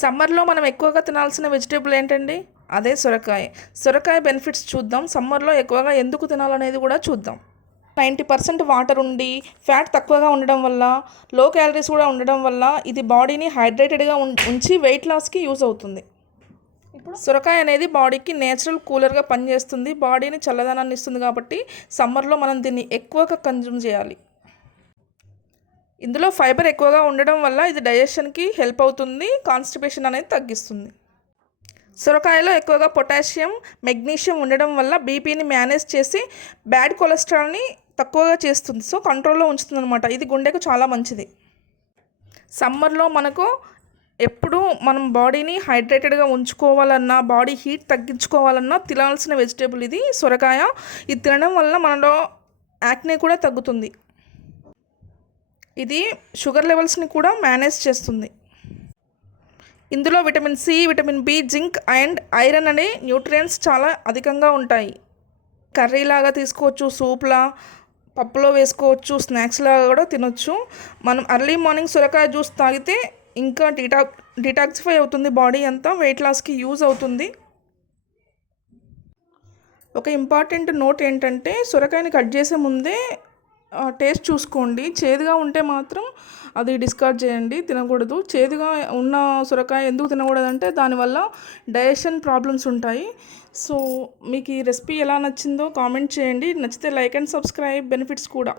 సమ్మర్లో మనం ఎక్కువగా తినాల్సిన వెజిటేబుల్ ఏంటండి? అదే సొరకాయ. సొరకాయ బెనిఫిట్స్ చూద్దాం. సమ్మర్లో ఎక్కువగా ఎందుకు తినాలనేది కూడా చూద్దాం. 90% వాటర్ ఉండి ఫ్యాట్ తక్కువగా ఉండడం వల్ల, లో క్యాలరీస్ కూడా ఉండడం వల్ల ఇది బాడీని హైడ్రేటెడ్గా ఉంచి వెయిట్ లాస్కి యూజ్ అవుతుంది. ఇప్పుడు సొరకాయ అనేది బాడీకి నేచురల్ కూలర్గా పనిచేస్తుంది. బాడీని చల్లదనాన్ని ఇస్తుంది కాబట్టి సమ్మర్లో మనం దీన్ని ఎక్కువగా కన్జ్యూమ్ చేయాలి. ఇందులో ఫైబర్ ఎక్కువగా ఉండడం వల్ల ఇది డైజెషన్కి హెల్ప్ అవుతుంది, కాన్స్టిపేషన్ అనేది తగ్గిస్తుంది. సొరకాయలో ఎక్కువగా పొటాషియం, మెగ్నీషియం ఉండడం వల్ల బీపీని మేనేజ్ చేసి బ్యాడ్ కొలెస్ట్రాల్ని తక్కువగా చేస్తుంది. సో కంట్రోల్లో ఉంచుతుంది అనమాట. ఇది గుండెకు చాలా మంచిది. సమ్మర్లో మనకు ఎప్పుడు మనం బాడీని హైడ్రేటెడ్గా ఉంచుకోవాలన్నా, బాడీ హీట్ తగ్గించుకోవాలన్నా తినాల్సిన వెజిటేబుల్ ఇది సొరకాయ. ఇది తినడం వల్ల మనలో యాక్నే కూడా తగ్గుతుంది. ఇది షుగర్ లెవెల్స్ని కూడా మేనేజ్ చేస్తుంది. ఇందులో vitamin C, vitamin B, zinc and iron అనే న్యూట్రియంట్స్ చాలా అధికంగా ఉంటాయి. కర్రీలాగా తీసుకోవచ్చు, సూప్లా, పప్పులో వేసుకోవచ్చు, స్నాక్స్ లాగా కూడా తినొచ్చు. మనం ఎర్లీ మార్నింగ్ సొరకాయ జ్యూస్ తాగితే ఇంకా డిటాక్సిఫై అవుతుంది బాడీ అంతా, వెయిట్ లాస్కి యూజ్ అవుతుంది. ఒక ఇంపార్టెంట్ నోట్ ఏంటంటే సొరకాయని కట్ చేసే ముందే టేస్ట్ చూసుకోండి. చేదుగా ఉంటే మాత్రం అది డిస్కార్డ్ చేయండి, తినకూడదు. చేదుగా ఉన్న సొరకాయ ఎందుకు తినకూడదంటే దానివల్ల డైజెషన్ ప్రాబ్లమ్స్ ఉంటాయి. సో మీకు ఈ రెసిపీ ఎలా నచ్చిందో కామెంట్ చేయండి. నచ్చితే లైక్ అండ్ సబ్స్క్రైబ్. బెనిఫిట్స్ కూడా.